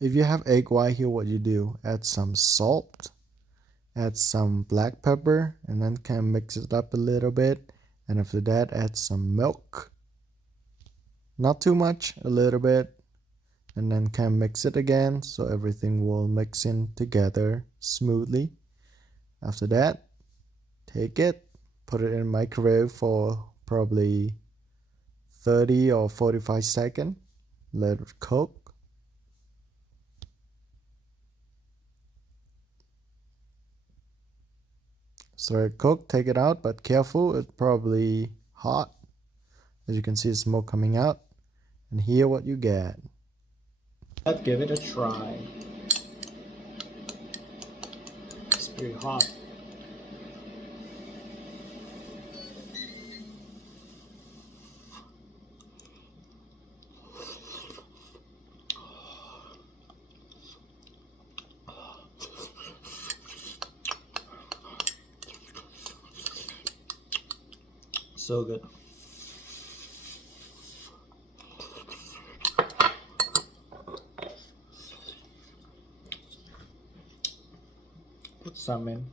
If you have egg white here, what you do, add some salt, add some black pepper, and then kind of mix it up a little bit. And after that, add some milk. Not too much, a little bit. And then kind of mix it again so everything will mix in together smoothly. After that, take it, put it in microwave for probably 30 or 45 seconds. Let it cook. So it cooked, take it out, but careful, it's probably hot. As you can see, smoke coming out. And here what you get. Let's give it a try. It's pretty hot. So good. Put some in.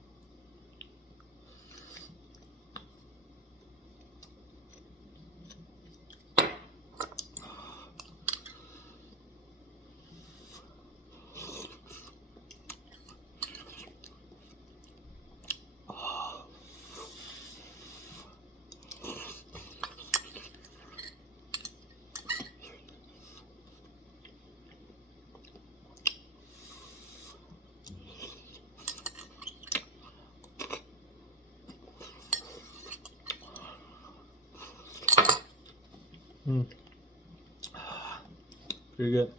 Pretty good.